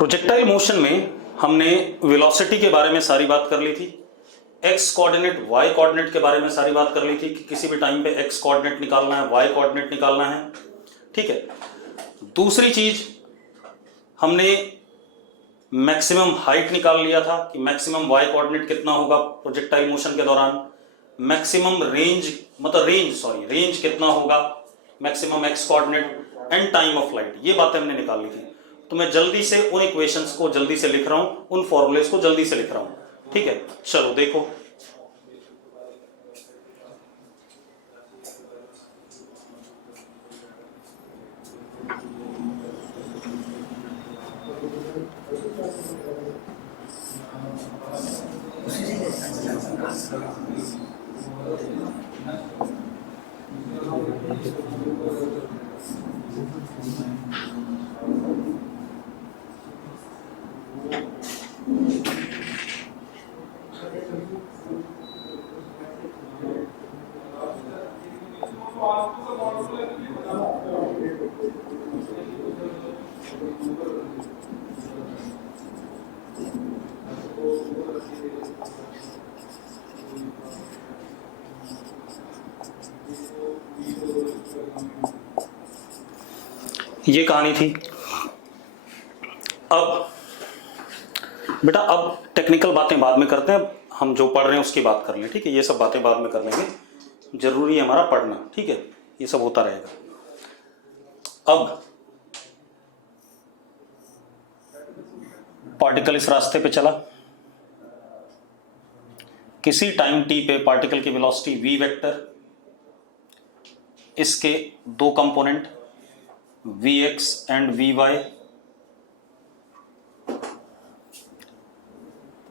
Projectile motion में हमने velocity के बारे में सारी बात कर ली थी, एक्स कोऑर्डिनेट वाई कोऑर्डिनेट के बारे में सारी बात कर ली थी कि किसी भी टाइम पे एक्स कोऑर्डिनेट निकालना है, वाई कोऑर्डिनेट निकालना है। ठीक है, दूसरी चीज हमने मैक्सिमम हाइट निकाल लिया था कि मैक्सिमम वाई कोऑर्डिनेट कितना होगा प्रोजेक्टाइल मोशन के दौरान, मैक्सिमम रेंज रेंज कितना होगा, maximum x coordinate and time of flight, ये बातें हमने निकाल ली थी। तो मैं जल्दी से उन इक्वेशंस को जल्दी से लिख रहा हूं, उन फॉर्मूलेस को जल्दी से लिख रहा हूं। ठीक है, चलो देखो। ये कहानी थी। अब बेटा अब टेक्निकल बातें बाद में करते हैं, हम जो पढ़ रहे हैं उसकी बात कर लें। ठीक है, ये सब बातें बाद में कर लेंगे, जरूरी है हमारा पढ़ना। ठीक है, ये सब होता रहेगा। अब पार्टिकल इस रास्ते पे चला, किसी टाइम टी पे पार्टिकल की वेलोसिटी v वेक्टर, इसके दो component vx and vy,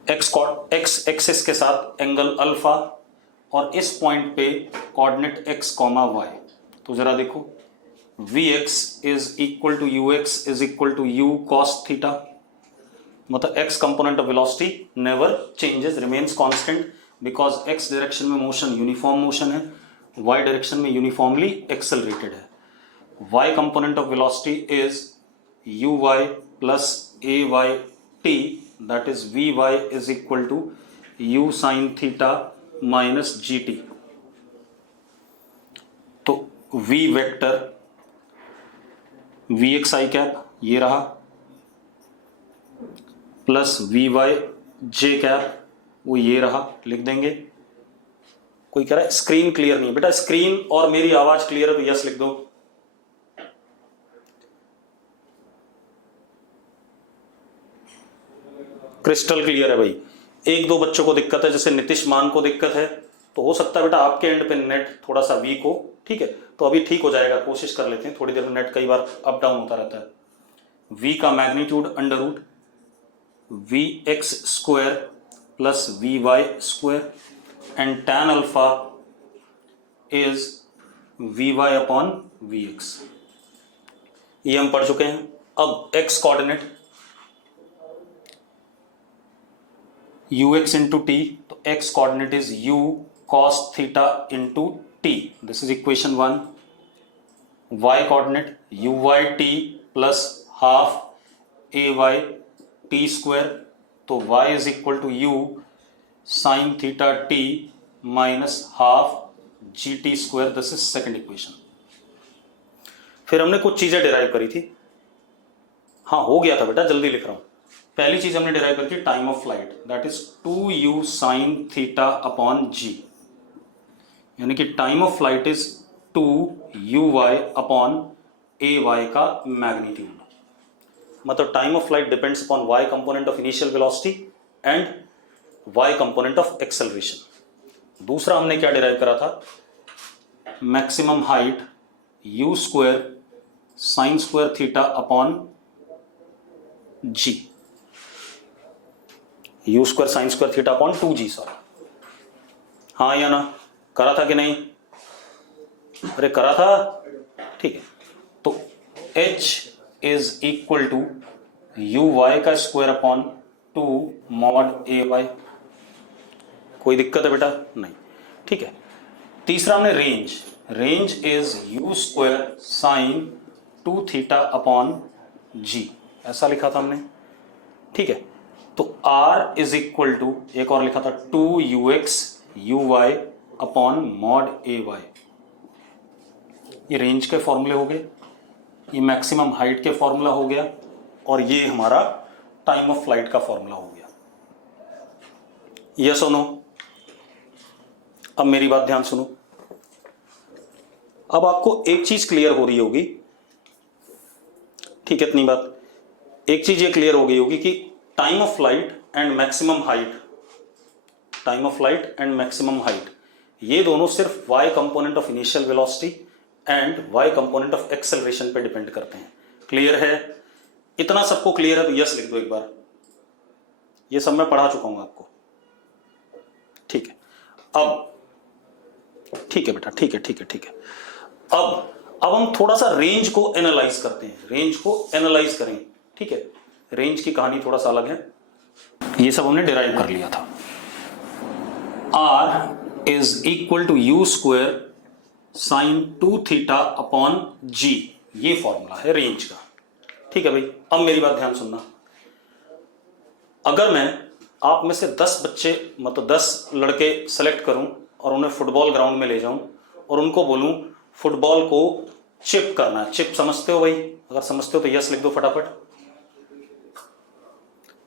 x axis के साथ एंगल अल्फा, और इस पॉइंट पे कोऑर्डिनेट x, y। तो जरा देखो, vx is equal to ux is equal to u cos theta, मतलब x component of velocity never changes, remains constant, because x direction में मोशन यूनिफॉर्म मोशन है, y direction में uniformly accelerated है। y component of velocity is uy plus ayt, that is vy is equal to u sin theta minus gt। तो v vector vx i cap ये रहा, plus vy j cap वो ये रहा, लिख देंगे। कोई कह रहा है स्क्रीन क्लियर नहीं, बेटा स्क्रीन और मेरी आवाज क्लियर है तो यस लिख दो। क्रिस्टल क्लियर है भाई। एक दो बच्चों को दिक्कत है, जैसे नीतीश मान को दिक्कत है, तो हो सकता है बेटा आपके एंड पे नेट थोड़ा सा वीक हो। ठीक है, तो अभी ठीक हो जाएगा, कोशिश कर लेते हैं। थोड़ी देर में नेट कई बार अप डाउन होता रहता है। v का magnitude under root vx square plus vy square and tan alpha is vy upon vx, ये हम पढ़ चुके हैं। अब x coordinate ux into t, तो x coordinate is u cos theta into t, this is equation 1। y coordinate uy t plus half ay t square, तो y is equal to u sine theta t minus half g t square, this is second equation. फिर हमने कुछ चीजें derive करी थी। हाँ हो गया था बेटा, जल्दी लिख रहा हूं। पहली चीज हमने डिराइव करी थी time of flight, that is 2u sign theta upon g, यानी कि time of flight is 2uy upon ay का मैग्नीट्यूड। मतलब time of flight depends upon y component of initial velocity and y component of acceleration. दूसरा हमने क्या derive करा था, maximum height u square sine square theta upon g, u square sine square theta upon 2g, sorry. हाँ या ना, करा था कि नहीं? अरे करा था, ठीक है। तो h is equal to u y का square upon 2 mod a y. कोई दिक्कत है बेटा? नहीं, ठीक है। तीसरा हमने range is u square sine 2 theta upon g, ऐसा लिखा था हमने। ठीक है। तो r इज इक्वल टू, एक और लिखा था 2ux uy upon mod ay। ये रेंज के फॉर्मूले हो गए, ये मैक्सिमम हाइट के फॉर्मूला हो गया, और ये हमारा टाइम ऑफ फ्लाइट का फॉर्मूला हो गया। यस और नो? अब मेरी बात ध्यान सुनो। अब आपको एक चीज क्लियर हो रही होगी, ठीक है, इतनी बात। एक चीज ये क्लियर हो गई होगी कि time of flight and maximum height, time of flight and maximum height, ये दोनों सिर्फ y component of initial velocity and y component of acceleration पे डिपेंड करते हैं। क्लियर है? इतना सबको क्लियर है तो यस लिख दो एक बार। ये सब मैं पढ़ा चुका हूं आपको, ठीक है। अब ठीक है बेटा, ठीक है ठीक है ठीक है। अब हम थोड़ा सा रेंज को एनालाइज करते हैं, रेंज को एनालाइज करें, ठीक है। रेंज की कहानी थोड़ा सा अलग है, ये सब हमने डिराइव कर लिया था। r is equal to u square sine 2 theta upon g, ये फॉर्मूला है रेंज का, ठीक है भाई। अब मेरी बात ध्यान सुनना। अगर मैं आप में से 10 बच्चे, मतलब 10 लड़के सेलेक्ट करूं और उन्हें फुटबॉल ग्राउंड में ले जाऊं और उनको बोलूं फुटबॉल को चिप करना है। चिप समझते हो भाई? अगर समझते हो तो यस लिख दो फटाफट।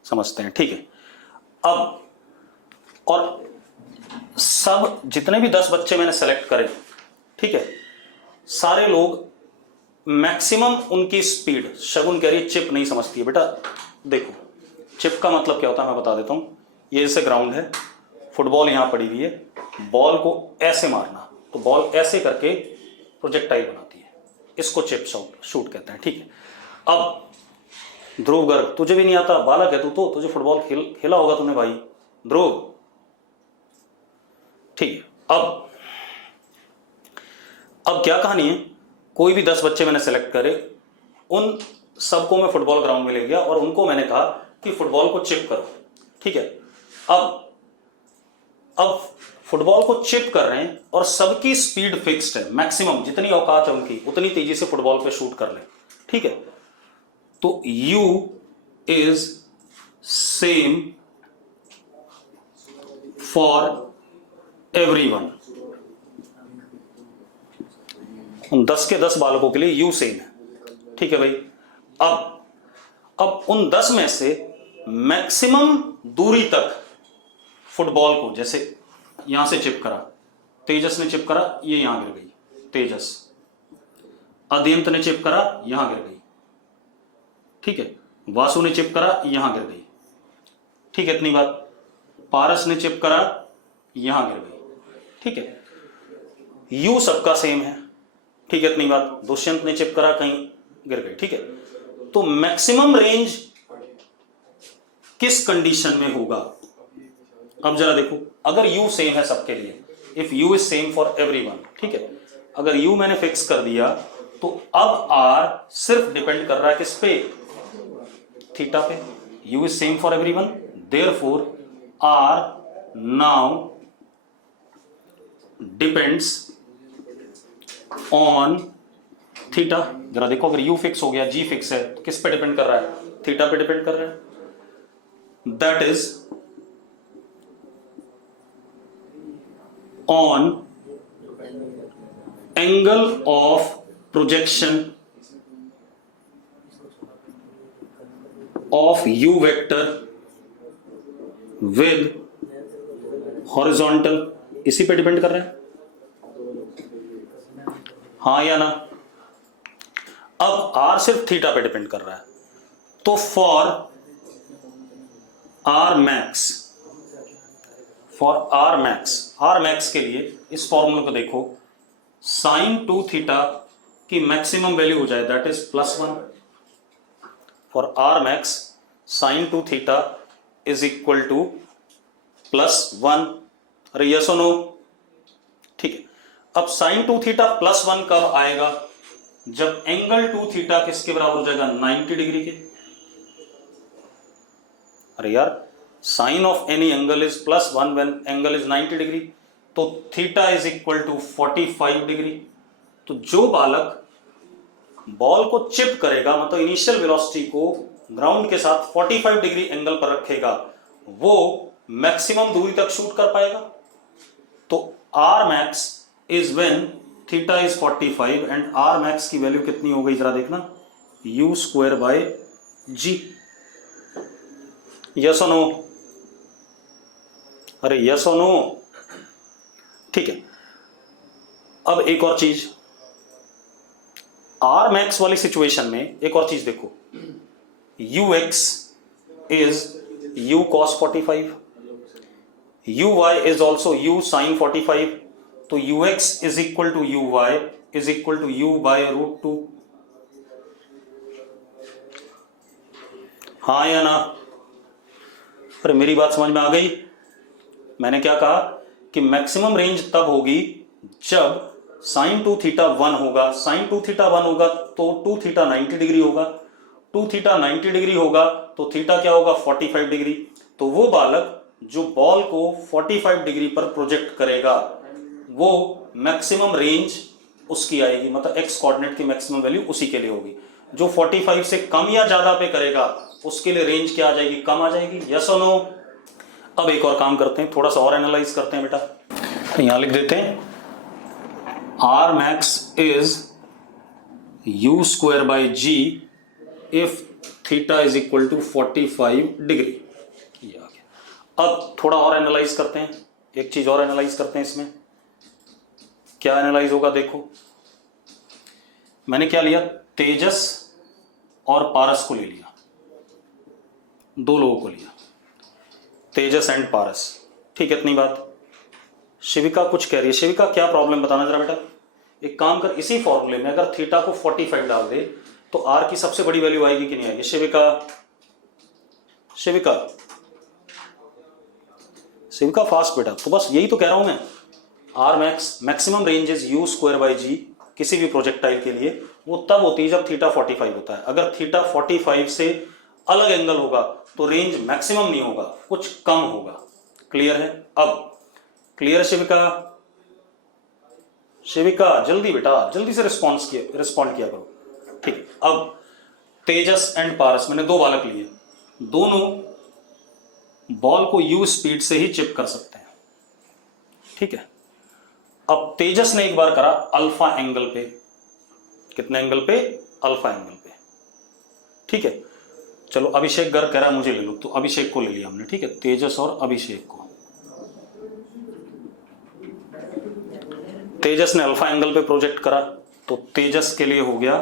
समझते हैं, ठीक है। अब और सब जितने भी 10 बच्चे मैंने सेलेक्ट करे, ठीक है, सारे लोग मैक्सिमम उनकी स्पीड, शगुन कह रही है चिप नहीं समझती है बेटा। देखो चिप का मतलब क्या होता है मैं बता देता हूं। ये जैसे ग्राउंड है, फुटबॉल यहां पड़ी हुई है, बॉल को ऐसे मारना, तो बॉल ऐसे करके प्रोजेक्टाइल बनाती है, इसको चिप शूट कहते हैं, ठीक है। अब ध्रुव गर्ग, तुझे भी नहीं आता, बालक है तू, तो तुझे फुटबॉल खेला होगा तूने भाई ध्रुव, ठीक है। अब क्या कहानी है, कोई भी 10 बच्चे मैंने सेलेक्ट करे, उन सबको मैं फुटबॉल ग्राउंड में ले गया और उनको मैंने कहा कि फुटबॉल को चिप करो, ठीक है। अब फुटबॉल को चिप कर रहे हैं और सबकी स्पीड फिक्स्ड है, मैक्सिमम जितनी औकात है उनकी उतनी तेजी से फुटबॉल पे शूट कर ले, ठीक है। तो u is same for everyone. उन 10 के 10 बालकों के लिए u सेम है, ठीक है भाई। अब उन 10 में से मैक्सिमम दूरी तक फुटबॉल को, जैसे यहां से चिप करा, तेजस ने चिप करा, ये यहां गिर गई, तेजस। अद्यंत ने चिप करा, यहां गिर गई, ठीक है। वासु ने चिप करा, यहां गिर गई, ठीक है, इतनी बात। पारस ने चिप करा, यहां गिर गई, ठीक है। यू सबका सेम है, ठीक है, इतनी बात। दुष्यंत ने चिप करा, कहीं गिर गई, ठीक है। तो मैक्सिमम रेंज किस कंडीशन में होगा? अब जरा देखो, अगर u सेम है सबके लिए, if u is same for everyone, ठीक है, अगर u मैंने फिक्स कर दिया तो अब r सिर्फ डिपेंड कर रहा है किस पे? थीटा पे। u is same for everyone, therefore r now depends on theta. जरा देखो, अगर u फिक्स हो गया, g फिक्स है, तो किस पे डिपेंड कर रहा है? थीटा पे डिपेंड कर रहा है। That is on angle of projection of u vector with horizontal, इसी पे डिपेंड कर रहा है, हाँ या ना? अब r सिर्फ थीटा पे डिपेंड कर रहा है, तो for r max, r max के लिए इस फॉर्मूले को देखो, साइन 2 थीटा की मैक्सिमम वैल्यू हो जाए, that is +1। For r max sine 2 theta is equal to +1। अरे यस और नो? ठीक है। अब साइन 2 थीटा +1 कब आएगा? जब एंगल 2 थीटा किसके बराबर हो जाएगा? 90 डिग्री के। अरे यार, sine of any angle is +1 when angle is 90 degree, तो theta is equal to 45 degree. तो जो बालक बॉल को चिप करेगा, मतलब इनिशियल वेलोसिटी को ग्राउंड के साथ 45 डिग्री एंगल पर रखेगा वो मैक्सिमम दूरी तक शूट कर पाएगा। तो r max is when theta is 45 and r max की वैल्यू कितनी हो गई जरा देखना, u square by g. Yes और नो? अरे यस और नो? ठीक है। अब एक और चीज, आर मैक्स वाली सिचुएशन में एक और चीज देखो, u x is u cos 45, u y is also u sine 45, तो u x is equal to u y is equal to u by √2। हाँ या ना? अरे मेरी बात समझ में आ गई? मैंने क्या कहा कि मैक्सिमम रेंज तब होगी जब साइन 2 थीटा 1 होगा, साइन 2 थीटा 1 होगा तो 2 थीटा 90 डिग्री होगा, 2 थीटा 90 डिग्री होगा तो थीटा क्या होगा 45 डिग्री। तो वो बालक जो बॉल को 45 डिग्री पर प्रोजेक्ट करेगा वो मैक्सिमम रेंज उसकी आएगी, मतलब एक्स कोऑर्डिनेट की मैक्सिमम वैल्यू उसी के लिए होगी। जो 45 से कम या ज्यादा पे करेगा उसके लिए रेंज क्या आ जाएगी, कम आ जाएगी। यस और नो? अब एक और काम करते हैं, थोड़ा सा और एनालाइज करते हैं बेटा। तो यहां लिख देते हैं r max is u square by g if theta is equal to 45 degree. ये आ गया। अब थोड़ा और एनालाइज करते हैं, एक चीज और एनालाइज करते हैं। इसमें क्या एनालाइज होगा देखो, मैंने क्या लिया, तेजस और पारस को ले लिया, दो लोगों को लिया, तेजस एंड पारस। ठीक है, इतनी बात। शिविका कुछ कह रही है, शिविका क्या प्रॉब्लम बताना जरा बेटा। एक काम कर, इसी फॉर्मूले में अगर थीटा को 45 डाल दे तो आर की सबसे बड़ी वैल्यू आएगी कि नहीं आएगी? शिविका, शिविका, शिविका फास्ट बेटा। तो बस यही तो कह रहा हूं मैं, r max maximum range is u square by g किसी भी प्रोजेक्टाइल के लिए, वो तब होती है जब थीटा 45 होता है। अगर थीटा 45 से अलग एंगल होगा तो रेंज मैक्सिमम नहीं होगा, कुछ कम होगा। क्लियर है? अब क्लियर है शिविका? शिविका जल्दी बेटा, जल्दी से रिस्पॉन्ड किया करो। ठीक है, अब तेजस एंड पारस, मैंने दो बालक लिए, दोनों बॉल को यू स्पीड से ही चिप कर सकते हैं। ठीक है, अब तेजस ने एक बार करा अल्फा एंगल पे, कितने एंगल पे? अल्फा एंगल पे। ठीक है, चलो अभिषेक गर्ग कह रहा है मुझे ले लो, तो अभिषेक को ले लिया हमने। ठीक है, तेजस और अभिषेक को। तेजस ने अल्फा एंगल पे प्रोजेक्ट करा तो तेजस के लिए हो गया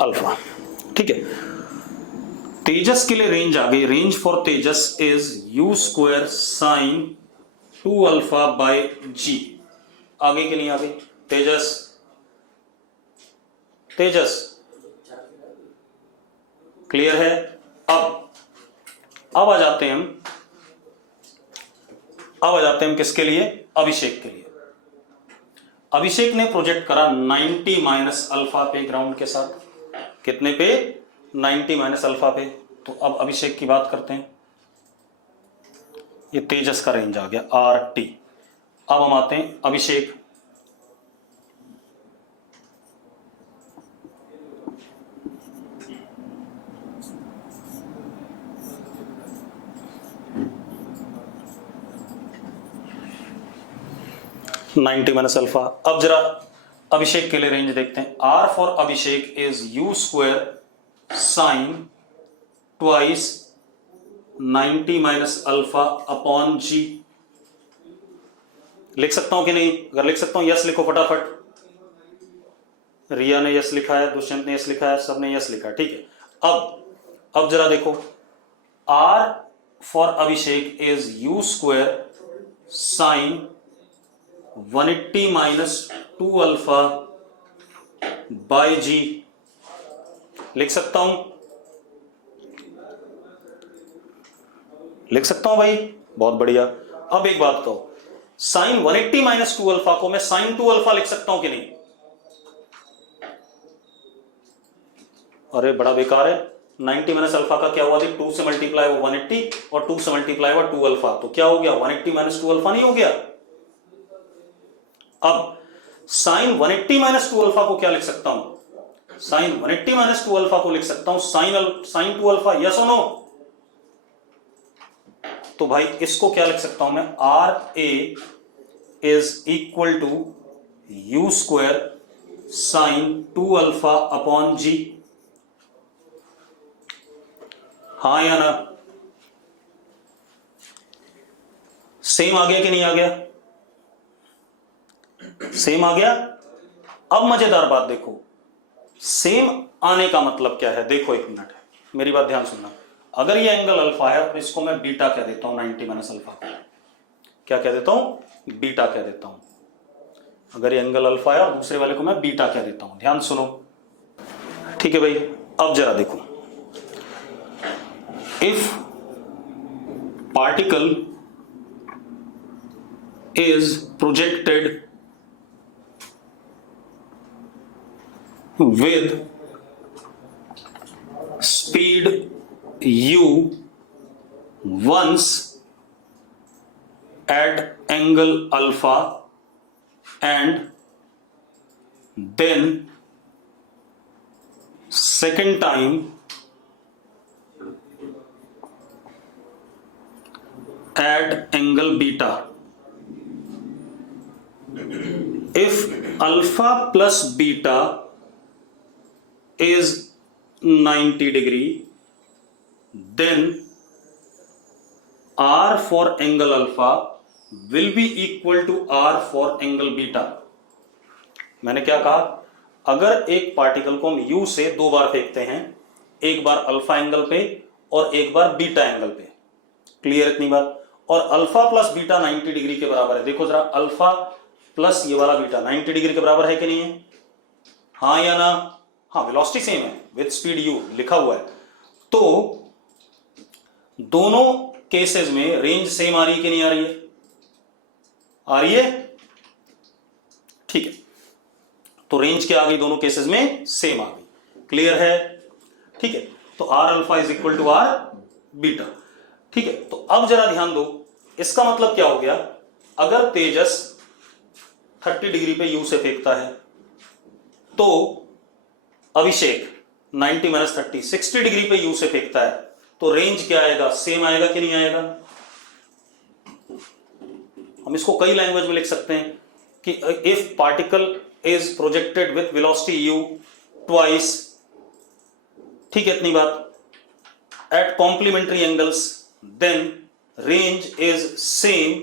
अल्फा। ठीक है, तेजस के लिए रेंज आ गई, range for Tejas is u square sine 2 alpha by g. आगे कि नहीं आ गई? तेजस, तेजस क्लियर है? अब आ जाते हैं हम, अब आ जाते हैं हम किसके लिए? अभिषेक के लिए। अभिषेक ने प्रोजेक्ट करा 90 माइनस अल्फा पे ग्राउंड के साथ। कितने पे? 90 माइनस अल्फा पे। तो अब अभिषेक की बात करते हैं, ये तेजस का रेंज आ गया आर टी। अब हम आते हैं अभिषेक, नाइनटी माइनस अल्फा। अब जरा अभिषेक के लिए रेंज देखते हैं। R for Abhishek is u square sine twice 90 minus alpha upon g. लिख सकता हूं कि नहीं? अगर लिख सकता हूं यस लिखो फटाफट। रिया ने यस लिखा है, दुष्यंत ने यस लिखा है, सबने यस लिखा है। ठीक है, अब जरा देखो, r for Abhishek is u square sine 180 minus 2 alpha by g. लिख सकता हूं? लिख सकता हूं भाई, बहुत बढ़िया। अब एक बात कहो, साइन 180 माइनस 2 अल्फा को मैं साइन 2 अल्फा लिख सकता हूं कि नहीं? अरे बड़ा बेकार है, 90 माइनस अल्फा का क्या हुआ, 2 से मल्टीप्लाई हुआ 180 और 2 से मल्टीप्लाई हुआ 2 अल्फा, तो क्या हो गया 180 माइनस 2 अल्फा नहीं हो गया। अब साइन 180 माइनस 2 अल्फा को क्या लिख सकता हूं, साइन 180 माइनस 2 अल्फा को लिख सकता हूं साइन 2 अल्फा, यस और नो। तो भाई इसको क्या लिख सकता हूं मैं, r a is equal to u square sine 2 alpha upon g, हाँ या ना। सेम आ गया कि नहीं आ गया, सेम आ गया। अब मजेदार बात देखो, सेम आने का मतलब क्या है, देखो एक मिनट मेरी बात ध्यान सुनना। अगर ये एंगल अल्फा है तो इसको मैं बीटा कह देता हूं, 90 माइनस अल्फा को क्या कह देता हूं, बीटा कह देता हूं। अगर ये एंगल अल्फा है और दूसरे वाले को मैं बीटा कह देता हूं, ध्यान सुनो, ठीक है भाई। अब जरा देखो, if particle is projected with speed u once at angle alpha and then second time at angle beta, if alpha plus beta is 90 degree, then R for angle alpha will be equal to R for angle beta। मैंने क्या कहा, अगर एक particle को हम U से दो बार फेंकते हैं, एक बार अल्फा एंगल पे और एक बार बीटा एंगल पे, क्लियर इतनी बात, और अल्फा प्लस बीटा 90 डिग्री के बराबर है। देखो जरा, अल्फा प्लस ये वाला बीटा 90 डिग्री के बराबर है कि नहीं है, हाँ या ना, हाँ, वेलोसिटी सेम है, विद स्पीड u लिखा हुआ है। तो दोनों केसेस में रेंज सेम आ रही है कि नहीं आ रही है, आ रही है, ठीक है। तो रेंज क्या आ गई, दोनों केसेस में सेम आ गई, क्लियर है, ठीक है। तो r alpha is equal to r beta, ठीक है। तो अब जरा ध्यान दो, इसका मतलब क्या हो गया, अगर तेजस 30 डिग्री पे u से फेंकता है तो अभिषेक 90 माइनस 30 60 डिग्री पे u से फेंकता है, तो रेंज क्या आएगा, सेम आएगा कि नहीं आएगा। हम इसको कई लैंग्वेज में लिख सकते हैं कि if particle is projected with velocity u twice, ठीक है इतनी बात, at complementary angles, then range is same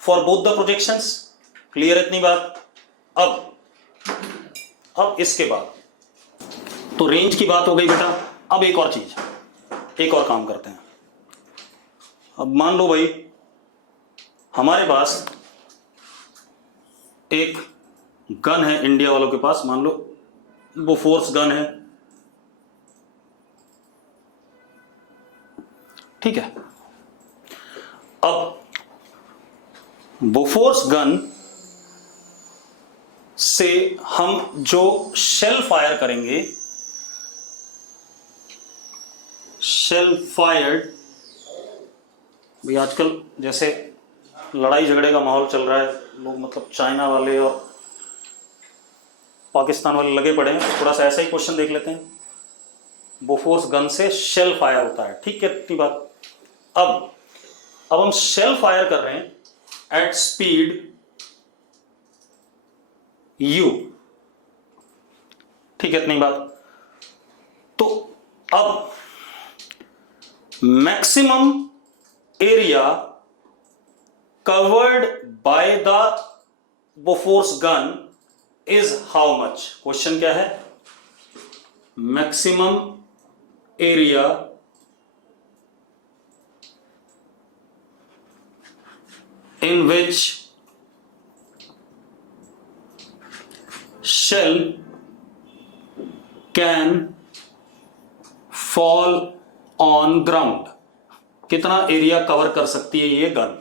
for both the projections, clear इतनी बात। अब इसके बाद तो रेंज की बात हो गई बेटा। अब एक और चीज, एक और काम करते हैं। अब मान लो भाई हमारे पास एक गन है इंडिया वालों के पास, मान लो बोफोर्स गन है, ठीक है। अब बोफोर्स गन से हम जो शेल फायर करेंगे, शेल फायर्ड, भाई आजकल जैसे लड़ाई झगड़े का माहौल चल रहा है, लोग मतलब चाइना वाले और पाकिस्तान वाले लगे पड़े हैं, थोड़ा सा ऐसा ही क्वेश्चन देख लेते हैं। बोफोर्स गन से शेल फायर होता है, ठीक है इतनी बात। अब हम शेल फायर कर रहे हैं एट स्पीड u, ठीक है इतनी बात। तो अब maximum area covered by the Bofors gun is how much, question क्या है, maximum area in which shell can fall on ground, कितना एरिया कवर कर सकती है ये गन,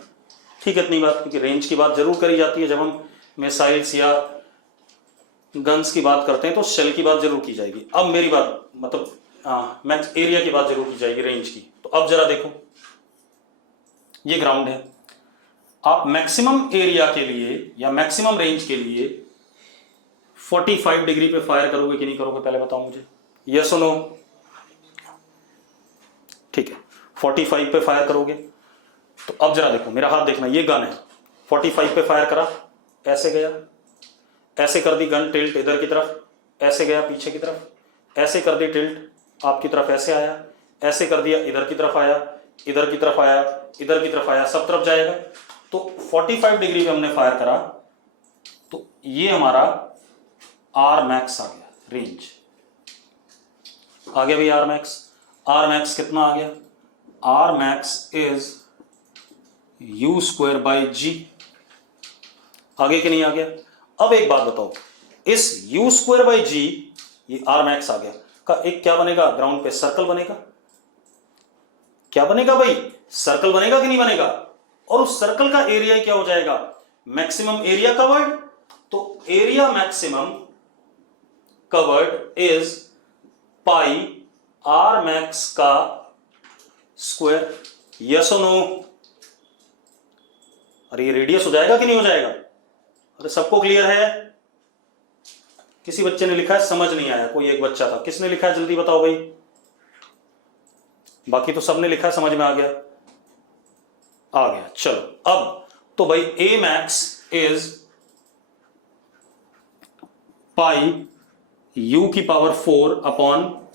ठीक है इतनी बात। क्योंकि रेंज की बात जरूर करी जाती है जब हम मिसाइल्स या गन्स की बात करते हैं तो शेल की बात जरूर की जाएगी। अब मेरी बात मतलब मैक्स एरिया की बात जरूर की जाएगी, रेंज की। तो अब जरा देखो, ये ग्राउंड है, आप मैक्सिमम एरिया के लिए या मैक्सिमम रेंज के लिए 45 डिग्री पे फायर करोगे कि नहीं करोगे, पहले बताओ मुझे, यस और नो। ठीक है, 45 पे फायर करोगे। तो अब जरा देखो, मेरा हाथ देखना, ये गन है, 45 पे फायर करा, ऐसे गया, ऐसे कर दी गन टिल्ट इधर की तरफ, ऐसे गया पीछे की तरफ, ऐसे कर दी टिल्ट आपकी तरफ, ऐसे आया, ऐसे कर दिया इधर की तरफ आया, इधर की तरफ आया, इधर की तरफ आया, सब तरफ जाएगा। तो 45 डिग्री पे हमने फायर करा, तो ये हमारा आर मैक्स आ गया, रेंज आ गया भाई, आर मैक्स। आर मैक्स कितना आ गया, r max is u square by g. आगे कि नहीं आ गया। अब एक बात बताओ, इस यू स्क्वायर बाई जी, ये आर मैक्स आ गया का एक क्या बनेगा, ग्राउंड पे सर्कल बनेगा। क्या बनेगा भाई, सर्कल बनेगा कि नहीं बनेगा। और उस सर्कल का एरिया क्या हो जाएगा, मैक्सिमम एरिया कवर्ड। तो area maximum covered is pi R max का स्क्वायर, यस और नो। अरे ये रेडियस हो जाएगा कि नहीं हो जाएगा। अरे सबको क्लियर है, किसी बच्चे ने लिखा है समझ नहीं आया, कोई एक बच्चा था, किसने लिखा है जल्दी बताओ भाई। बाकी तो सबने लिखा है समझ में आ गया, आ गया। चलो अब तो भाई ए मैक्स इज पाई यू की पावर 4 अपॉन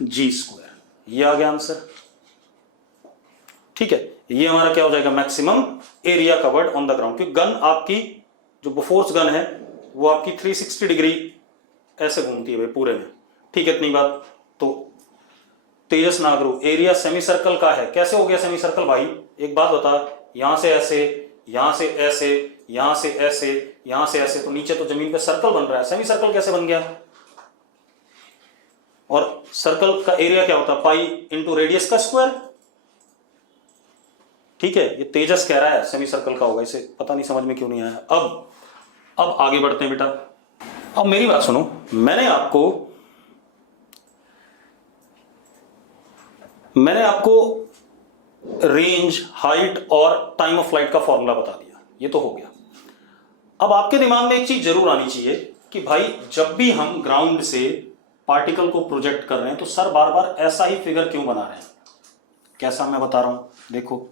जी स्क्वायर, ये आ गया आंसर। ठीक है, ये हमारा क्या हो जाएगा, maximum area covered on the ground. क्योंकि गन आपकी जो बोफोर्स गन है वो आपकी 360 डिग्री ऐसे घूमती है भाई पूरे में। ठीक है, इतनी बात। तो तेजस नागरू, एरिया सेमी सर्कल का है, कैसे हो गया सेमी सर्कल भाई, एक बात बता, यहां से ऐसे, यहां से ऐसे, यहां से ऐसे, यहां से ऐसे, तो नीचे तो जमीन पे सर्कल बन रहा है, सेमी सर्कल कैसे बन गया। और सर्कल का एरिया क्या होता है, पाई इंटू रेडियस का स्क्वायर। ठीक है, ये तेजस कह रहा है सेमी सर्कल का होगा, इसे पता नहीं समझ में क्यों नहीं आया। अब आगे बढ़ते हैं बेटा। अब मेरी बात सुनो, मैंने आपको रेंज, हाइट और टाइम ऑफ फ्लाइट का फॉर्मूला बता दिया, ये तो हो गया। अब आपके दिमाग में एक चीज जरूर आनी चाहिए कि भाई जब भी हम ग्राउंड से पार्टिकल को प्रोजेक्ट कर रहे हैं तो सर बार बार ऐसा ही फिगर क्यों बना रहे हैं। कैसा मैं बता रहा हूं, देखो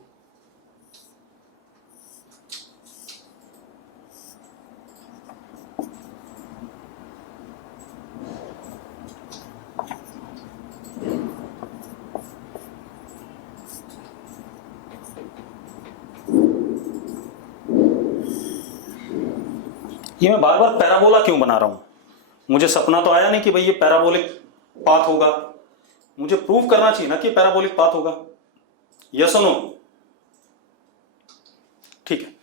ये मैं बार बार पैराबोला क्यों बना रहा हूं। मुझे सपना तो आया नहीं कि भाई ये पैराबोलिक पाथ होगा, मुझे प्रूव करना चाहिए ना कि पैराबोलिक पाथ होगा, यस और नो। ठीक है,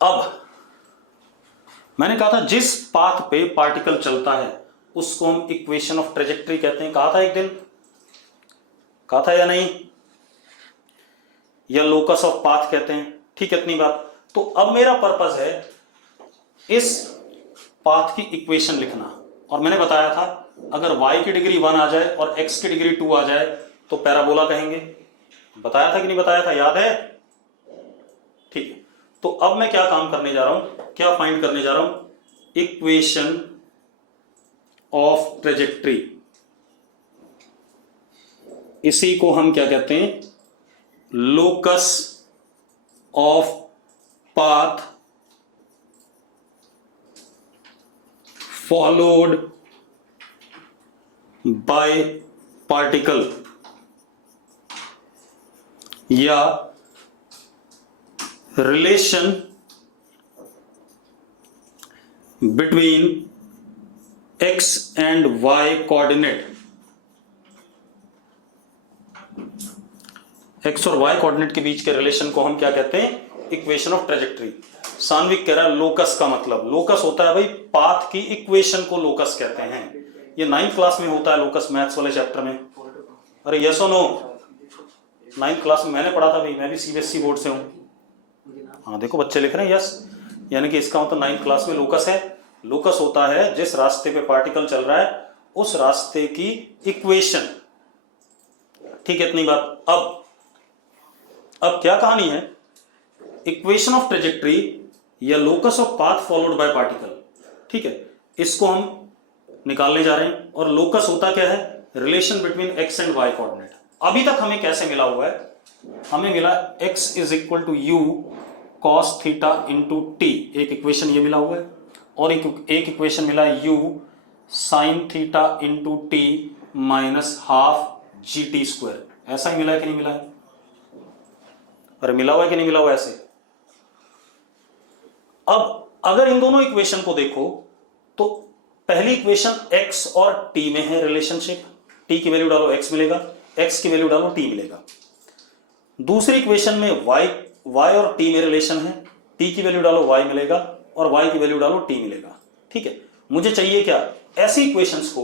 अब मैंने कहा था जिस पाथ पे पार्टिकल चलता है उसको हम इक्वेशन ऑफ ट्रेजेक्ट्री कहते हैं, कहा था एक दिन, कहा था या नहीं, या लोकस ऑफ पाथ कहते हैं। ठीक है, इतनी बात। तो अब मेरा पर्पस है इस पाथ की इक्वेशन लिखना, और मैंने बताया था अगर y की डिग्री 1 आ जाए और x की डिग्री 2 आ जाए तो पैराबोला कहेंगे। बताया था कि नहीं बताया था, याद है। ठीक है, तो अब मैं क्या काम करने जा रहा हूं, क्या फाइंड करने जा रहा हूं, इक्वेशन ऑफ ट्रेजेक्ट्री। इसी को हम क्या कहते हैं, locus of path followed by particle, या relation between x and y coordinate। x और y कोऑर्डिनेट के बीच के रिलेशन को हम क्या कहते हैं, इक्वेशन ऑफ ट्रेजेक्ट्री। सान्विक कह रहा है लोकस का मतलब, लोकस होता है भाई पाथ की इक्वेशन को लोकस कहते हैं। ये 9th क्लास में होता है लोकस, मैथ्स वाले चैप्टर में। अरे यस और नो, 9th क्लास में मैंने पढ़ा था भाई, मैं भी सीबीएसई बोर्ड से हूं। हाँ देखो बच्चे लिख रहे हैं यस, यानी कि इसका मतलब 9th क्लास में लोकस है लोकस होता है जिस रास्ते पे पार्टिकल चल रहा है उस रास्ते की इक्वेशन। ठीक है, इतनी बात। अब क्या कहानी है, इक्वेशन ऑफ ट्रेजेक्ट्री या locus of path followed by particle, ठीक है, इसको हम निकालने जा रहे हैं। और लोकस होता क्या है, relation between x and y coordinate. अभी तक हमें कैसे मिला हुआ है, हमें मिला x is equal to u cos theta into t, एक इक्वेशन ये मिला हुआ है, और एक इक्वेशन मिला है u sine theta into T minus half g t square. ऐसा ही मिला है कि नहीं मिला है? अरे मिला हुआ है कि नहीं मिला हुआ ऐसे? अब अगर इन दोनों इक्वेशन को देखो तो पहली इक्वेशन x और t में है रिलेशनशिप, t की वैल्यू डालो x मिलेगा, x की वैल्यू डालो t मिलेगा। दूसरी इक्वेशन में y और t में रिलेशन है, t की वैल्यू डालो y मिलेगा और y की वैल्यू डालो t मिलेगा। ठीक है, मुझे चाहिए क्या, ऐसी इक्वेशंस को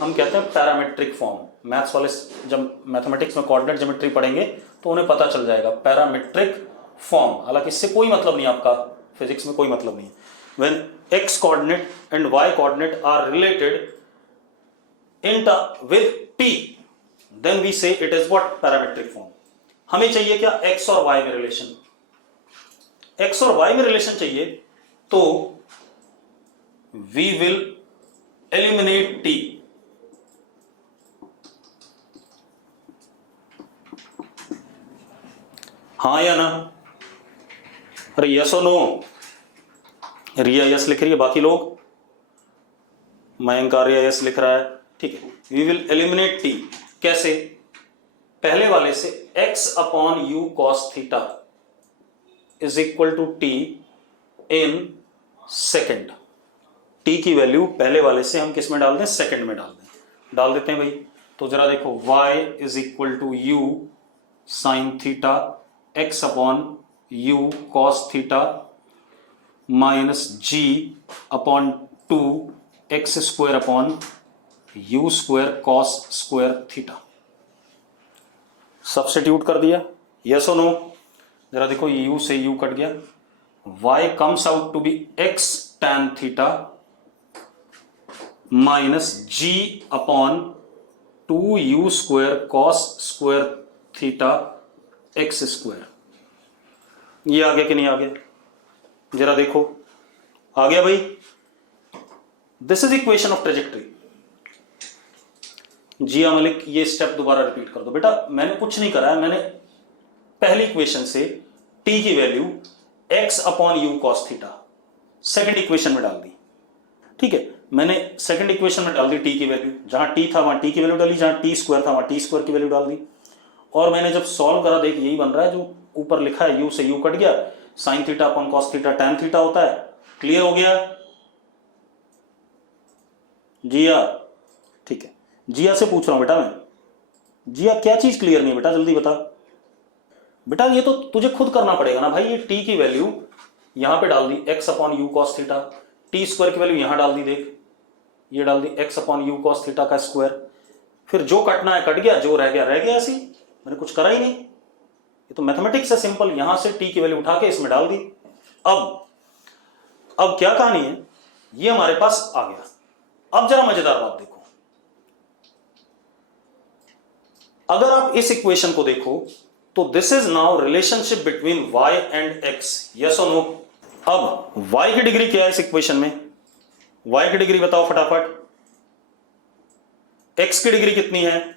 हम कहते हैं पैरामेट्रिक फॉर्म। मैथ्स वाले जब मैथमेटिक्स में कोऑर्डिनेट ज्योमेट्री पढ़ेंगे तो उन्हें पता चल जाएगा पैरामेट्रिक फॉर्म। हालांकि इससे कोई मतलब नहीं, आपका फिजिक्स में कोई मतलब नहीं है। When x coordinate and y coordinate are related in with t, then we say it is what, parametric form. हमें चाहिए क्या, x और y में रिलेशन। x और y में रिलेशन चाहिए तो वी विल एलिमिनेट t। हाँ या ना? अरे यस और नो? रिया यस लिख रही है, बाकी लोग, मयंक आर्या यस लिख रहा है। ठीक है, वी विल एलिमिनेट टी। कैसे? पहले वाले से x upon u cos theta is equal to t in second. T की वैल्यू पहले वाले से हम किस में डाल दें, सेकेंड में डाल देते हैं भाई। तो जरा देखो, y is equal to u sine theta x upon u cos theta minus g upon two x square upon u square cos square theta. Substitute कर दिया, यस और नो? जरा देखो, u से u कट गया, y comes out to be x tan theta minus g upon two u square cos square theta x square. ये आ गया कि नहीं आ गया? जरा देखो, आ गया भाई। This is equation of trajectory. Zia Malik, ये स्टेप दोबारा रिपीट कर दो बेटा। मैंने कुछ नहीं करा है, मैंने पहली इक्वेशन से t की value x upon u cos theta second equation में डाल दी। ठीक है, मैंने सेकेंड इक्वेशन में डाल दी t की वैल्यू, जहां t था वहां t की वैल्यू डाली, जहां t स्क्वायर था वहां t स्क्वायर की वैल्यू डाल दी। और मैंने जब सॉल्व करा, देख यही बन रहा है जो ऊपर लिखा है, u से u कट गया, sign theta upon cos theta tan theta होता है। क्लियर हो गया जिया? ठीक है, जिया से पूछ रहा हूं बेटा मैं। जिया, क्या चीज क्लियर नहीं है बेटा, जल्दी बता बेटा। ये तो तुझे खुद करना पड़ेगा ना भाई। ये t की वैल्यू यहां पे डाल दी, x upon u cos theta, T square की वैल्यू यहां डाल दी, देख ये डाल दी x upon u cos theta का स्क्वायर। फिर जो कटना है कट गया, जो रह गया रह गया। ऐसी मैंने कुछ करा ही नहीं, ये तो मैथमेटिक्स है सिंपल। यहां से t की वैल्यू उठा के इसमें डाल दी। अब क्या कहानी है, ये हमारे पास आ गया। अब जरा मजेदार बात देखो, अगर आप इस इक्वेशन को देखो तो this is now relationship between y and x, yes और नो? अब y की डिग्री क्या है इस इक्वेशन में, y की डिग्री बताओ फटाफट। x की डिग्री कितनी है?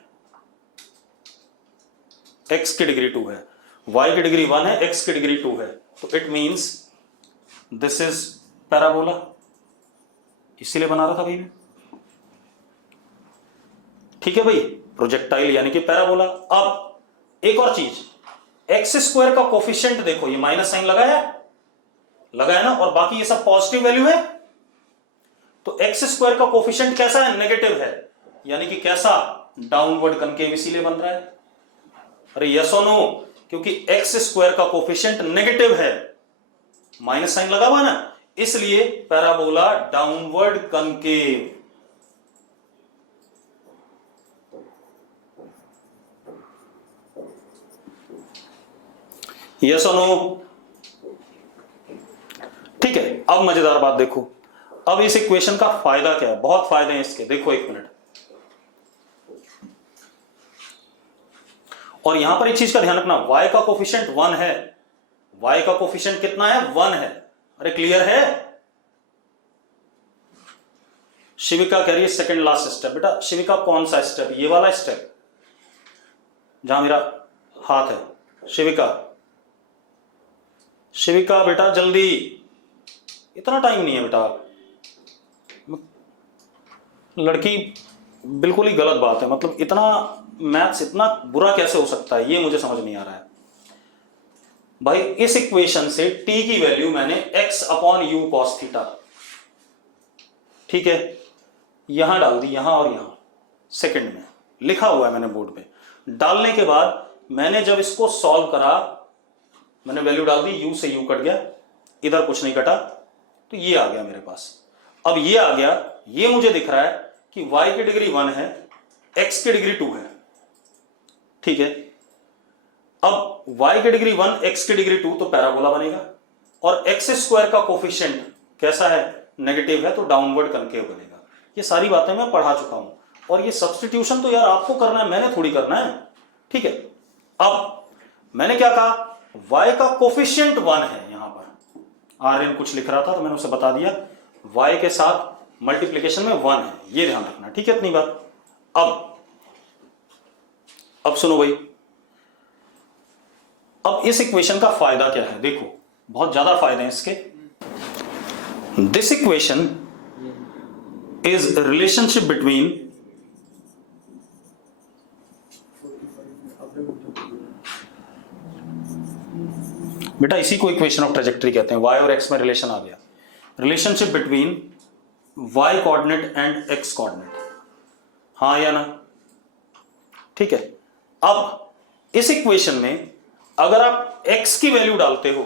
x की डिग्री 2 है, y की डिग्री 1 है, x की डिग्री 2 है। तो it means this is parabola, इसीलिए बना रहा था भाई मैं। ठीक है भाई, प्रोजेक्टाइल यानी कि पैराबोला। अब एक और चीज, एक्स स्क्वायर का कोफिशिएंट देखो, ये माइनस साइन लगाया ना, और बाकी ये सब पॉजिटिव वैल्यू है। तो एक्स स्क्वायर का कोफिशिएंट कैसा है, नेगेटिव है, यानी कि कैसा, डाउनवर्ड कनकेव, इसीलिए बन रहा है। अरे यस और नो? क्योंकि एक्स स्क्वायर का कोफिशिएंट नेगेटिव है, माइनस साइन लगा हुआ ना, इसलिए पैराबोला डाउनवर्ड कनकेव। यस और नो? ठीक है, अब मजेदार बात देखो। अब इस इक्वेशन का फायदा क्या है, बहुत फायदे हैं इसके, देखो एक मिनट। और यहां पर एक चीज का ध्यान रखना, y का कोफिशिएंट 1 है, y का कोफिशिएंट कितना है, 1 है। अरे क्लियर है? शिविका कह रही है सेकंड लास्ट स्टेप। बेटा शिविका कौन सा स्टेप, ये वाला स्टेप जहां मेरा हाथ है। शिविका, शिविका बेटा जल्दी, इतना टाइम नहीं है बेटा। लड़की, बिल्कुल ही गलत बात है, मतलब इतना मैथ्स इतना बुरा कैसे हो सकता है, ये मुझे समझ नहीं आ रहा है भाई। इस इक्वेशन से t की वैल्यू मैंने x upon u cos theta, ठीक है, यहां डाल दी, यहां और यहां सेकंड में लिखा हुआ है मैंने बोर्ड पे। डालने के बाद मैंने जब इसको सॉल्व करा, मैंने वैल्यू डाल दी, u से u कट गया, इधर कुछ नहीं कटा, तो ये आ गया मेरे पास। अब ये आ गया, ये मुझे दिख रहा है कि y की डिग्री 1 है, x की डिग्री 2 है, ठीक है। अब y की डिग्री 1, x की डिग्री 2, तो पैराबोला बनेगा। और x स्क्वायर का कोफिशिएंट कैसा है, नेगेटिव है, तो डाउनवर्ड कनकेव बनेगा। ये सारी बातें मैं पढ़ा चुका हूं, और ये सब्स्टिट्यूशन तो यार आपको करना है, मैंने थोड़ी करना है, ठीक है। अब मैंने क्या कहा, y का कोफिशिएंट 1 है, यहां पर आर्यन कुछ लिख रहा था तो मैंने उसे बता दिया, y के साथ मल्टीप्लीकेशन में 1 है, ये ध्यान रखना, ठीक है, इतनी बात। अब सुनो भाई, अब इस इक्वेशन का फायदा क्या है, देखो बहुत ज्यादा फायदे हैं इसके। This equation is relationship between बेटा, इसी को इक्वेशन ऑफ ट्रेजेक्टरी कहते हैं। y और x में रिलेशन आ गया, relationship between y coordinate and x coordinate, हाँ या ना, ठीक है। अब इस इक्वेशन में अगर आप x की वैल्यू डालते हो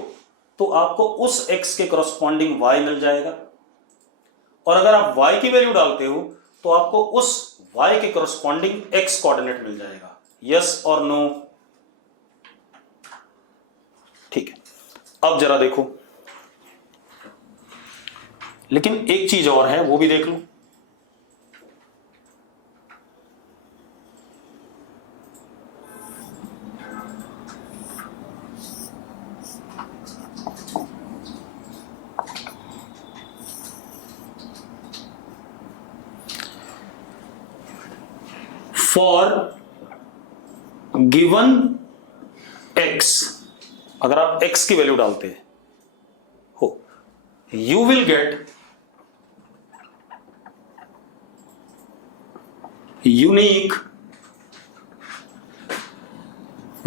तो आपको उस x के करस्पॉन्डिंग y मिल जाएगा, और अगर आप y की वैल्यू डालते हो तो आपको उस y के करस्पॉन्डिंग x कोऑर्डिनेट मिल जाएगा। यस और नो, ठीक है। अब जरा देखो, लेकिन एक चीज और है, वो भी देख लो। फॉर गिवन x, अगर आप x की वैल्यू डालते हो, you will get unique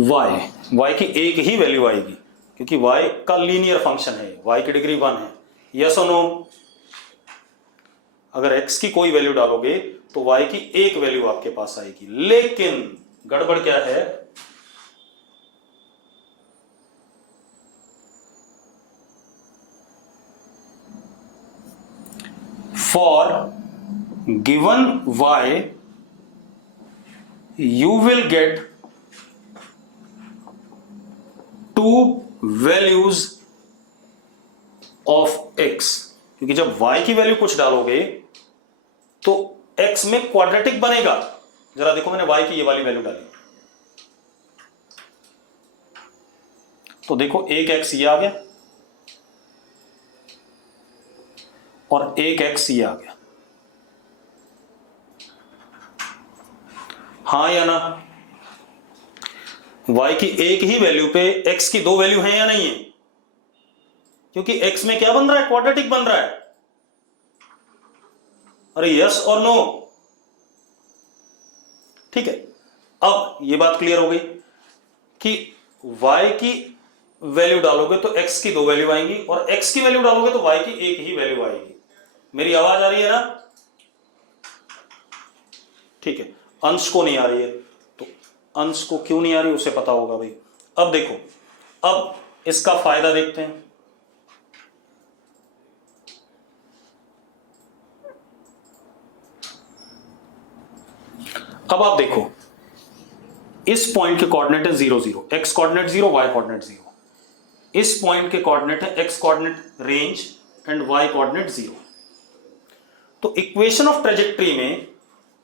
y की एक ही वैल्यू आएगी, क्योंकि y का लीनियर फंक्शन है, y की डिग्री 1 है। यस और नो, अगर x की कोई वैल्यू डालोगे तो y की एक वैल्यू आपके पास आएगी, लेकिन गड़बड़ क्या है, for given y you will get two values of x, क्योंकि जब y की वैल्यू कुछ डालोगे तो x में क्वाड्रेटिक बनेगा। जरा देखो, मैंने y की ये वाली वैल्यू डाली, तो देखो एक x ये आ गया और एक x ये आ गया, हाँ या ना। y की एक ही वैल्यू पे x की दो वैल्यू है या नहीं है, क्योंकि x में क्या बन रहा है, क्वाड्रेटिक बन रहा है। अरे यस और नो, ठीक है। अब ये बात क्लियर हो गई कि y की वैल्यू डालोगे तो x की दो वैल्यू आएंगी, और x की वैल्यू डालोगे तो y की एक ही वैल्यू आएगी। मेरी आवाज आ रही है ना, ठीक है। अंश को नहीं आ रही है, तो अंश को क्यों नहीं आ रही उसे पता होगा भाई। अब देखो, अब इसका फायदा देखते हैं। अब आप देखो, इस पॉइंट के कोऑर्डिनेट है 0 0, x कोऑर्डिनेट 0, y कोऑर्डिनेट 0। इस पॉइंट के कोऑर्डिनेट है x coordinate range and y coordinate 0। तो इक्वेशन ऑफ ट्रेजेक्ट्री में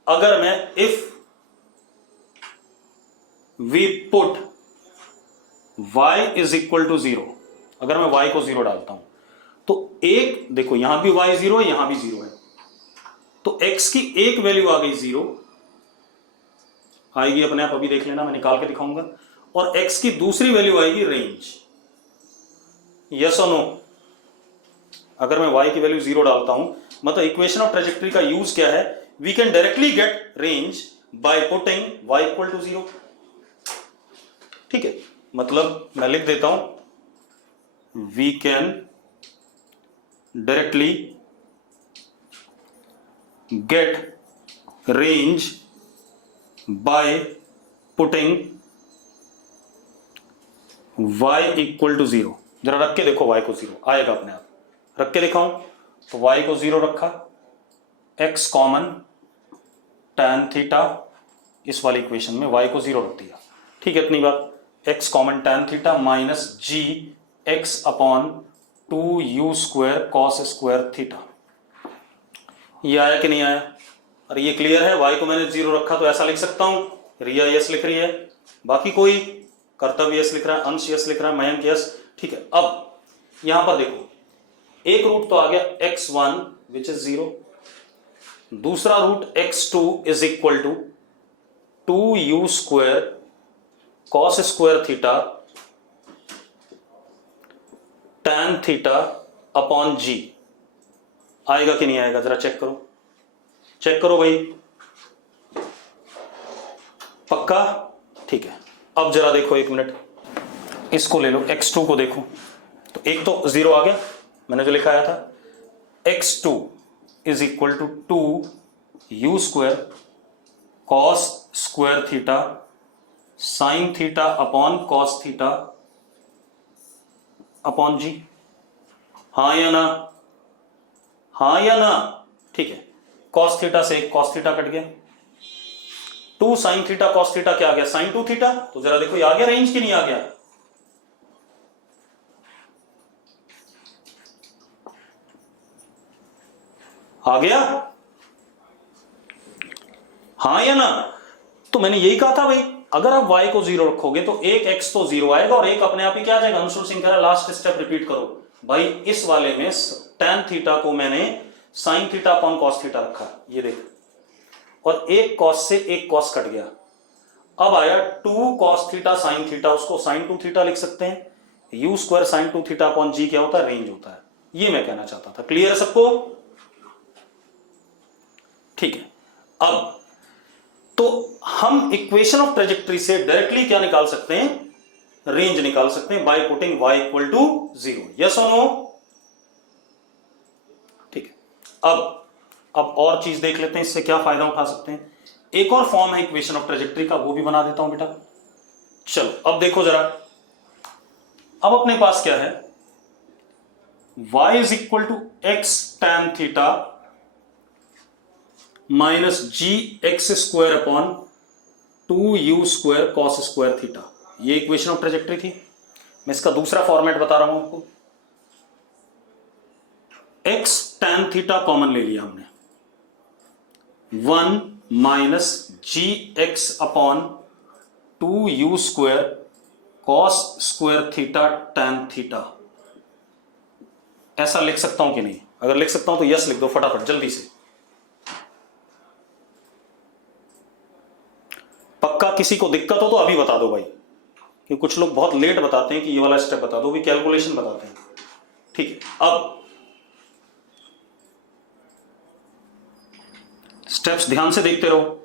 अगर मैं if we put y is equal to 0, अगर मैं y को 0 डालता हूं तो एक देखो यहां भी y 0 है, यहां भी 0 है, तो x की एक वैल्यू आ गई 0 आएगी अपने आप, अभी देख लेना मैं निकाल के दिखाऊंगा, और x की दूसरी वैल्यू आएगी रेंज। यस और नो? अगर मैं y की वैल्यू 0 डालता हूं, मतलब इक्वेशन ऑफ ट्रेजेक्ट्री का यूज क्या है, we can directly get range by putting y equal to 0। ठीक है, मतलब मैं लिख देता हूं, we can directly get range by putting y equal to 0। जरा रख के देखो, y को 0 आएगा अपने आप, रख के दिखाऊं तो y को 0 रखा, x कॉमन tan थीटा, इस वाली इक्वेशन में y को 0 रख दिया। ठीक है, इतनी बात, x common tan theta minus g x upon 2u square cos square theta. ये आया कि नहीं आया? अरे ये क्लियर है, y को मैंने 0 रखा तो ऐसा लिख सकता हूं, रिया यस लिख रही है, बाकी कोई कर्तव्य यस लिख रहा है, अंश यस लिख रहा है, मयंक यस। ठीक है, अब यहां पर देखो, एक रूट तो आ गया x1 विच इज 0, दूसरा root x2 is equal to 2u square cos square theta tan theta upon g. आएगा कि नहीं आएगा? जरा चेक करो, चेक करो भाई, पक्का? ठीक है, अब जरा देखो एक मिनट, इसको ले लो, x2 को देखो, तो एक तो 0 आ गया, मैंने जो लिखाया था, x2 is equal to 2u square cos square theta sine theta upon cos theta upon g. हाँ या ना? हाँ या ना? ठीक है, कॉस थीटा से कॉस थीटा कट गया, 2 साइन थीटा कॉस थीटा क्या आ गया? Sine 2 theta. तो जरा देखो, ये आ गया रेंज कि नहीं आ गया? आ गया? हाँ या ना? तो मैंने यही कहा था भाई, अगर आप y को 0 रखोगे तो एक x तो 0 आएगा और एक अपने आप ही क्या आ जाएगा? अंशुल सिंह कह रहा है लास्ट स्टेप रिपीट करो भाई। इस वाले में tan थीटा को मैंने sign theta upon cos theta रखा, ये देख, और एक कॉस से एक कॉस कट गया, अब आया 2 कॉस थीटा साइन थीटा, उसको साइन 2 थीटा लिख सकते हैं, u square sine 2 theta upon g क्या होता है? रेंज होता है। ये मैं कहना चाहता था, क्लियर है सबको? ठीक है, अब तो हम इक्वेशन ऑफ ट्रेजेक्ट्री से डायरेक्टली क्या निकाल सकते हैं? रेंज निकाल सकते हैं by putting y equal to 0। Yes और नो? ठीक है, अब और चीज देख लेते हैं, इससे क्या फायदा उठा सकते हैं। एक और फॉर्म है इक्वेशन ऑफ ट्रेजेक्ट्री का, वो भी बना देता हूं बेटा। चलो अब देखो जरा, अब अपने पास क्या है, y is equal to x tan theta minus g x square upon 2u square cos square theta. ये इक्वेशन ऑफ ट्रेजेक्ट्री थी। मैं इसका दूसरा फॉर्मेट बता रहा हूं आपको, x tan थीटा कॉमन ले लिया हमने, 1 minus g x upon 2u square cos square theta tan theta. ऐसा लिख सकता हूं कि नहीं? अगर लिख सकता हूं तो यस लिख दो फटाफट जल्दी से। पक्का? किसी को दिक्कत हो तो अभी बता दो भाई, क्योंकि कुछ लोग बहुत लेट बताते हैं कि ये वाला स्टेप बता दो, भी कैलकुलेशन बताते हैं। ठीक है, अब स्टेप्स ध्यान से देखते रहो।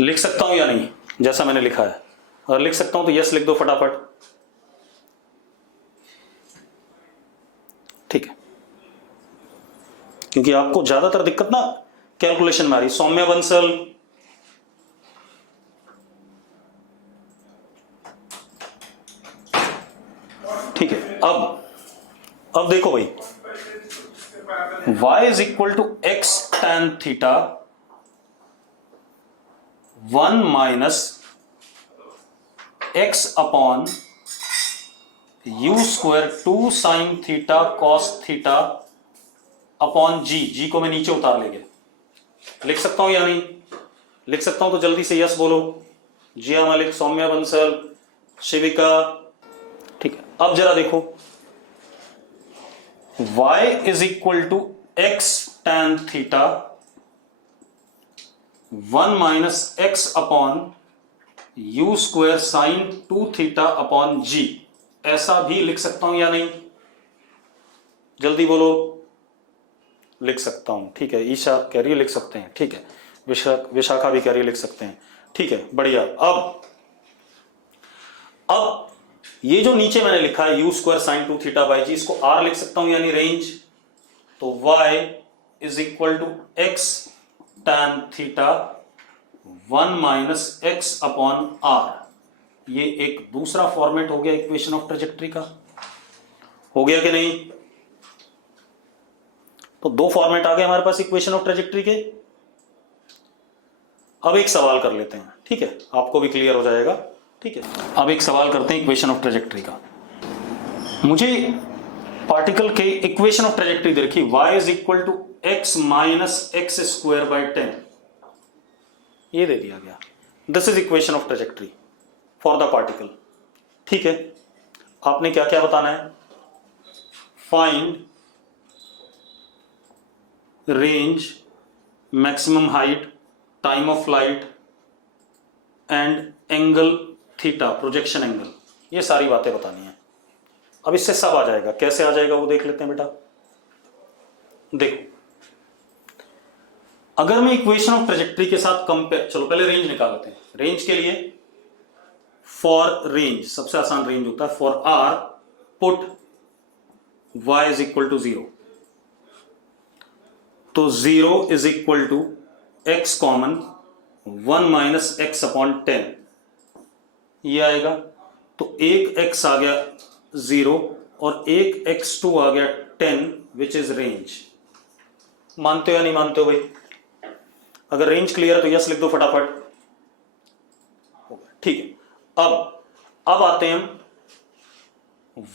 लिख सकता हूं या नहीं जैसा मैंने लिखा है? अगर लिख सकता हूं तो यस लिख दो फटाफट। ठीक है, क्योंकि आपको ज्यादातर दिक्कत ना कैलकुलेशन में आ रही। सौम्य बंसल, ठीक है, अब देखो भाई, y is equal to x tan theta 1 minus x upon u square 2 sine theta cos theta upon g को मैं नीचे उतार ले गया। लिख सकता हूं या नहीं? लिख सकता हूं तो जल्दी से यस बोलो। जिया मलिक, सौम्या बंसल, शिविका। ठीक है, अब जरा देखो, y is equal to x tan theta 1 minus x upon u square sine 2 theta upon g, ऐसा भी लिख सकता हूं या नहीं? जल्दी बोलो। लिख सकता हूं, ठीक है। ईशा कह रही है लिख सकते हैं, ठीक है। विशाखा भी कह रही है लिख सकते हैं, ठीक है, बढ़िया। अब ये जो नीचे मैंने लिखा है u square sine 2 theta by g, इसको r लिख सकता हूं यानी रेंज। तो y is equal to x tan theta 1 minus x upon r। ये एक दूसरा फॉर्मेट हो गया इक्वेशन ऑफ ट्रेजेक्ट्री का। हो गया कि नहीं? तो दो फॉर्मेट आ गए हमारे पास इक्वेशन ऑफ ट्रेजेक्ट्री के। अब एक सवाल कर लेते हैं, ठीक है, आपको भी क्लियर हो जाएगा। ठीक है, अब एक सवाल करते हैं इक्वेशन ऑफ ट्रेजेक्ट्री का। मुझे पार्टिकल के इक्वेशन ऑफ ट्रेजेक्ट्री दे रखी, y is equal to x minus x square by 10, ये दे दिया गया। This is equation of trajectory for the particle. ठीक है, आपने क्या क्या बताना है? Find range, maximum height, time of flight and angle theta, projection angle, ये सारी बातें बतानी है। अब इससे सब आ जाएगा। कैसे आ जाएगा वो देख लेते हैं बेटा। देखो, अगर मैं इक्वेशन ऑफ ट्रेजेक्ट्री के साथ कंपेयर, चलो पहले रेंज निकाल लेते हैं। रेंज के लिए फॉर रेंज सबसे आसान रेंज होता है, for r put y is equal to 0। तो 0 is equal to x common 1 minus x upon 10, ये आएगा। तो एक x आ गया 0 और एक x2 आ गया 10, विच इज रेंज। मानते हो या नहीं मानते हो भाई? अगर रेंज क्लियर है तो यस लिख दो फटाफट। ठीक है, अब आते हैं हम,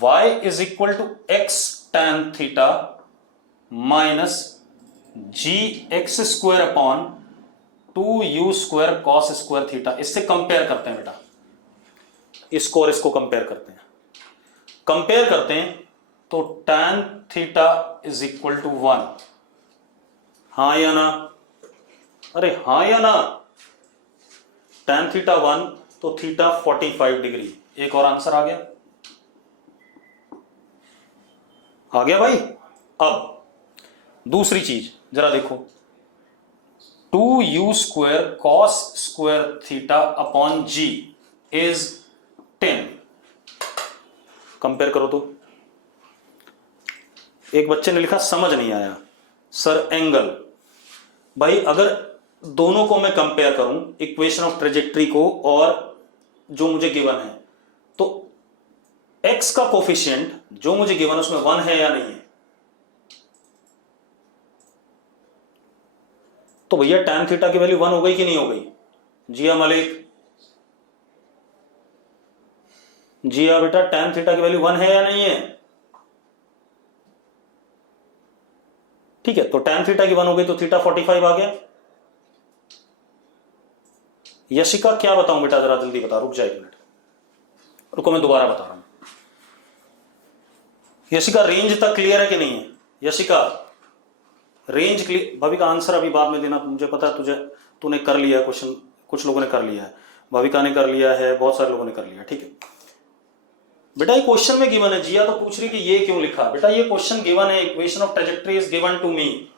y is equal to x tan theta minus g x square upon 2u square cos square theta. इससे कंपेयर करते हैं बेटा, इसको और इसको कंपेयर करते हैं। कंपेयर करते हैं तो tan theta is equal to 1, हाँ या ना? अरे हाँ या ना? tan थीटा 1 तो थीटा 45 डिग्री। एक और आंसर आ गया, आ गया भाई। अब दूसरी चीज जरा देखो, 2u square cos square theta upon g is 10। Compare करो तो। एक बच्चे ने लिखा समझ नहीं आया सर एंगल। भाई अगर दोनों को मैं कंपेयर करूं, इक्वेशन ऑफ ट्रेजेक्ट्री को और जो मुझे गिवन है, तो x का कोफिशिएंट जो मुझे गिवन है उसमें 1 है या नहीं है? तो भैया tan थीटा की वैल्यू 1 हो गई कि नहीं हो गई? जिया मलिक, जिया बेटा, tan थीटा की वैल्यू 1 है या नहीं है? ठीक है, तो tan थीटा की 1 हो गई तो थीटा 45 आ गया। यशिका क्या बताऊं बेटा, जरा जल्दी बता। रुक जा एक मिनट, रुको मैं दोबारा बता रहा हूं। यशिका रेंज तक क्लियर है कि नहीं है? Yashika range clear? Bhavika answer अभी बाद में देना, मुझे पता है तूने कर लिया क्वेश्चन, कुछ लोगों ने कर लिया है, भाविका ने कर लिया है, बहुत सारे लोगों ने कर लिया। ठीक है बेटा, ये क्वेश्चन में गिवन है। जिया तो पूछ रही कि ये क्यों लिखा? बेटा ये क्वेश्चन गिवन है, equation of trajectory is given to me,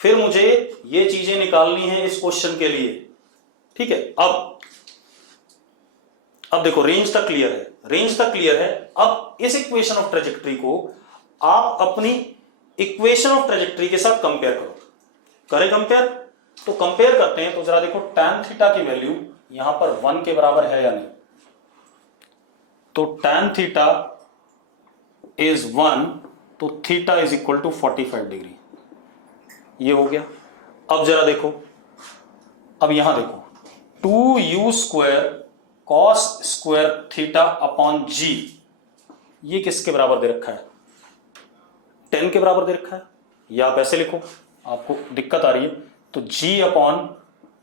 फिर मुझे ये चीजें निकालनी है इस क्वेश्चन के लिए। ठीक है, अब देखो रेंज तक क्लियर है, रेंज तक क्लियर है। अब इस इक्वेशन ऑफ ट्रेजेक्ट्री को आप अपनी इक्वेशन ऑफ ट्रेजेक्ट्री के साथ कंपेयर करो। करें कंपेयर? तो कंपेयर करते हैं। तो जरा देखो tan थीटा की वैल्यू यहां पर 1 के बराबर है या नहीं? तो tan थीटा इज 1, तो theta is equal to 45 degree. ये हो गया। अब जरा देखो, अब यहां देखो 2u square cos square theta upon g, ये किसके बराबर दे रखा है? 10 के बराबर दे रखा है। या आप ऐसे लिखो, आपको दिक्कत आ रही है तो g अपॉन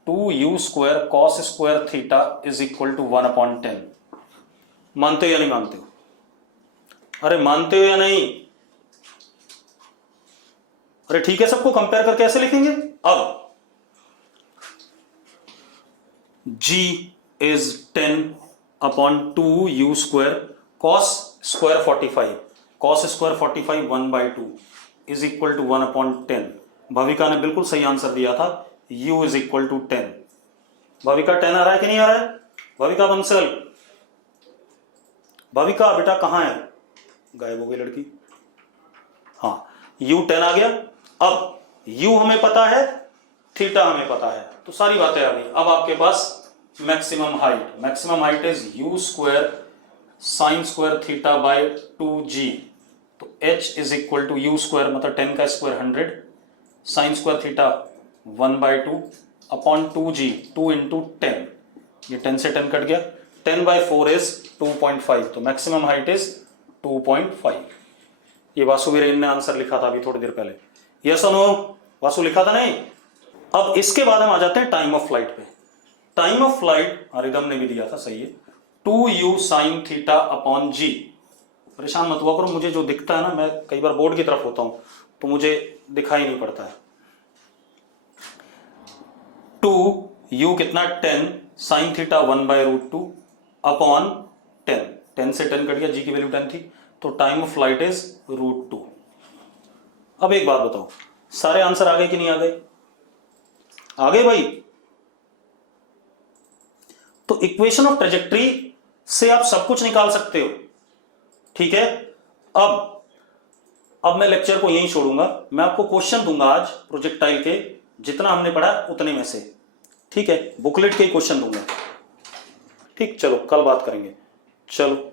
2u square cos square theta is equal to 1 upon 10। मानते हो या नहीं मानते हो? अरे मानते हो या नहीं? अरे ठीक है, सबको कंपेयर करके ऐसे लिखेंगे। अब g is 10 upon 2u square cos square 45, cos square 45 1/2 is equal to 1 upon 10। Bhavika ने बिल्कुल सही आंसर दिया था, u is equal to 10। Bhavika 10 आ रहा है कि नहीं आ रहा है? भाविका बंसल, भाविका बेटा कहां है? गायब हो गई लड़की। हाँ, u 10 आ गया। अब u हमें पता है, थीटा हमें पता है, तो सारी बातें आ गई। अब आपके पास maximum height is u square sine square theta by 2g, तो h is equal to u square मतलब 10 का square 100 sine square theta 1/2 upon 2g, 2 into 10, ये 10 से 10 कट गया, 10/4 इज 2.5, तो मैक्सिमम हाइट इज 2.5। ये वासुवीरेन ने आंसर लिखा था अभी थोड़ी देर पहले। यस और नो? वासु लिखा था नहीं? अब इसके बाद हम आ जाते हैं टाइम ऑफ फ्लाइट पे। टाइम ऑफ फ्लाइट रिदम ने भी दिया था, सही है, 2u साइन थीटा अपॉन जी। परेशान मत हुआ करो, मुझे जो दिखता है ना, मैं कई बार बोर्ड की तरफ होता हूं तो मुझे दिखाई नहीं पड़ता है। 2u कितना 10 साइन थीटा 1/√2 अपॉन 10, 10 से 10 कट गया, जी की वैल्यू 10 थी, तो टाइम ऑफ फ्लाइट इज √2। अब एक बात बताओ, सारे आंसर आ गए कि नहीं आ गए? आ गए भाई। तो इक्वेशन ऑफ ट्रेजेक्ट्री से आप सब कुछ निकाल सकते हो, ठीक है। अब मैं लेक्चर को यहीं छोड़ूंगा, मैं आपको क्वेश्चन दूंगा आज प्रोजेक्टाइल के, जितना हमने पढ़ा उतने में से, ठीक है, बुकलेट के ही क्वेश्चन दूंगा, ठीक। चलो कल बात करेंगे, चलो।